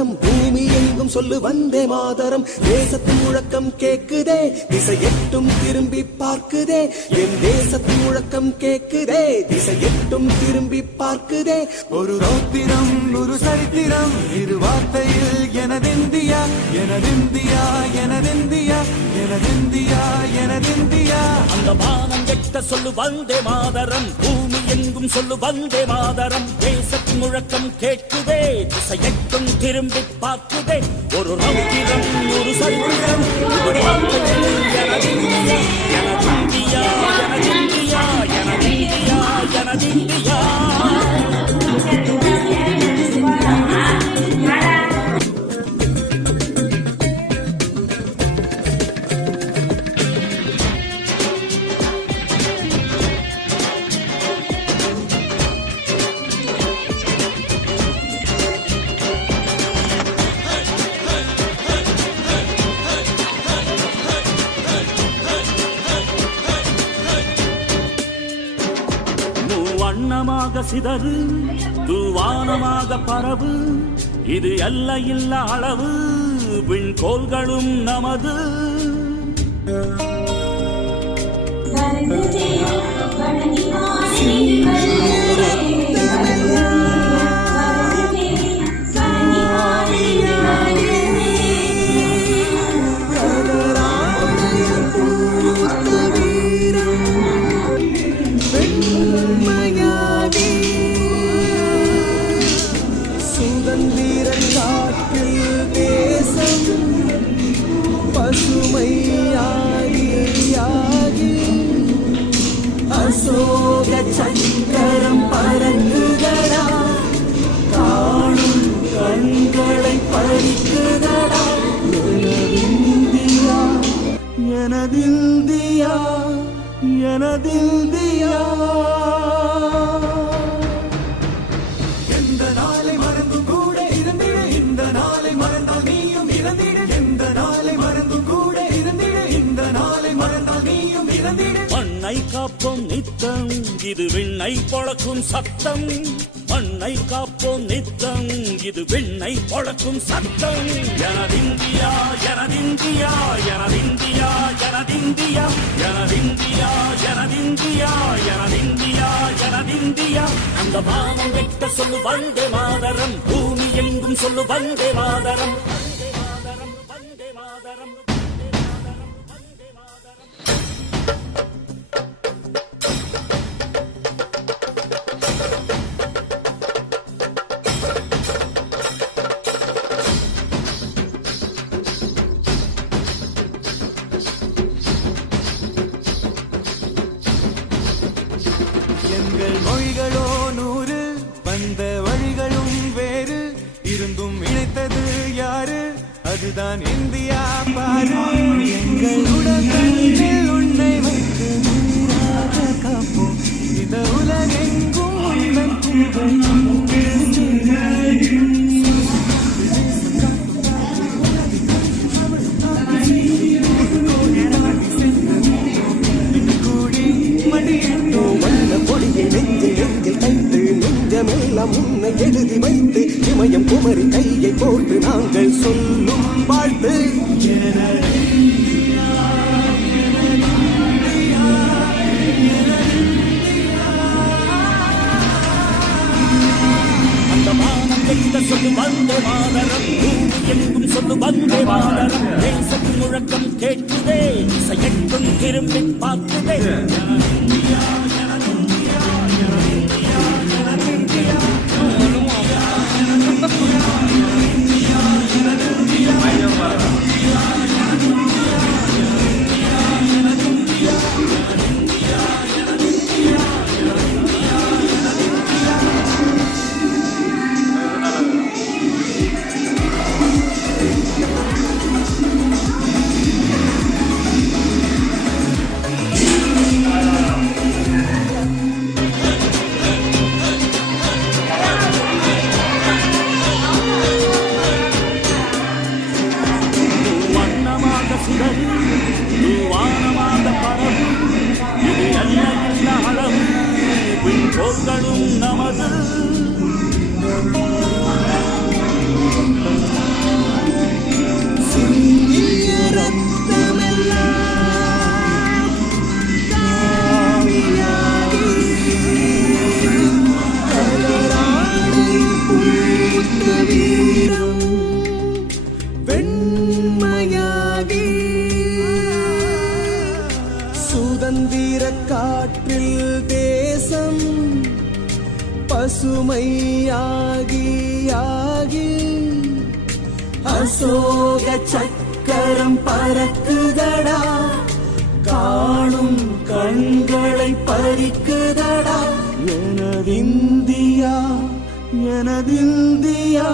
மாதரம் பூமி எங்கும் சொல்லு வந்தே மாதரம் தேசத்தின் முழக்கம் கேக்குதே திசை எட்டும் திரும்பி பார்க்குதே என் தேசத்தின் முழக்கம் கேக்குதே திசை எட்டும் திரும்பி பார்க்குதே ஒரு ரௌத்திரம் ஒரு சரித்திரம் இரு வார்த்தையில் எனதிந்தியா எனதிந்தியா எனதிந்தியா எனதிந்தியா எனதிந்தியா அந்த வானம் எட்ட சொல்லு வந்தே மாதரம் பூமி எங்கும் சொல்லு வந்தே மாதரம் தேசத்தின் முழக்கம் கேட்குதே திசை எட்டும் திரும்பி பார்க்குதே ஒரு ரௌத்திரம் ஒரு சரித்திரம் இரு வார்த்தையில் எனதிந்தியா எனதிந்தியா எனதிந்தியா எனதிந்தியா எனதிந்தியா வண்ணமாக சிதறு தூவானமாக பரவு இது எல்லையில்ல அளவு விண்கோள்களும் நமது அசோக சக்கரம் பறங்குதடா காணும் கண்களை பறிக்குதடா எனதிந்தியா எனதிந்தியா எனதிந்தியா எந்த நாளை மறந்தும் கூட இருந்திட இந்த நாளை மறந்தால் நீயும் இறந்திட எந்த நாளை மறந்தும் கூட இருந்திட இந்த நாளை மறந்தால் நீயும் இறந்திட மண்ணை காப்போம் நித்தம் இது விண்ணை பொழக்கும் சத்தம் மண்ணை காப்போம் நித்தம் இது விண்ணை பொழக்கும் சத்தம் எனதிந்தியா எனதிந்தியா எனதிந்தியா எனதிந்தியா எனதிந்தியா எனதிந்தியா எனதிந்தியா எனதிந்தியா அந்த வானம் வெட்ட சொல்லு வந்தே மாதரம் பூமி எங்கும் சொல்லு வந்தே மாதரம் வந்தே மாதரம் வந்தே மாதரம் எங்கள் மொழிகளோ 100 வந்த வழிகளும் வேறு இருந்தும் இணைத்தது யாரு அதுதான் இந்தியா பாரு எங்கள் உடலில் உன்னை வைத்து நீராக காப்போம் இந்த உலகெங்கும் உந்தன் உன்னை எழுதி வைத்து இமயம் குமரி கையை போட்டு நாங்கள் சொல்லும் வாழ்த்து அந்த வானம் வெட்ட சொல்லு வந்தே மாதரம் பூமி எங்கும் சொல்லு வந்தே மாதரம் தேசத்தின் முழக்கம் கேட்குதே திசை எட்டும் திரும்பி பார்க்குதே சுதந்திர காற்றில் தேசம் பசுமையாகி ஆகி அசோக சக்கரம் பறக்குதடா, காணும் கண்களை பறிக்குதடா. எனதிந்தியா எனதிந்தியா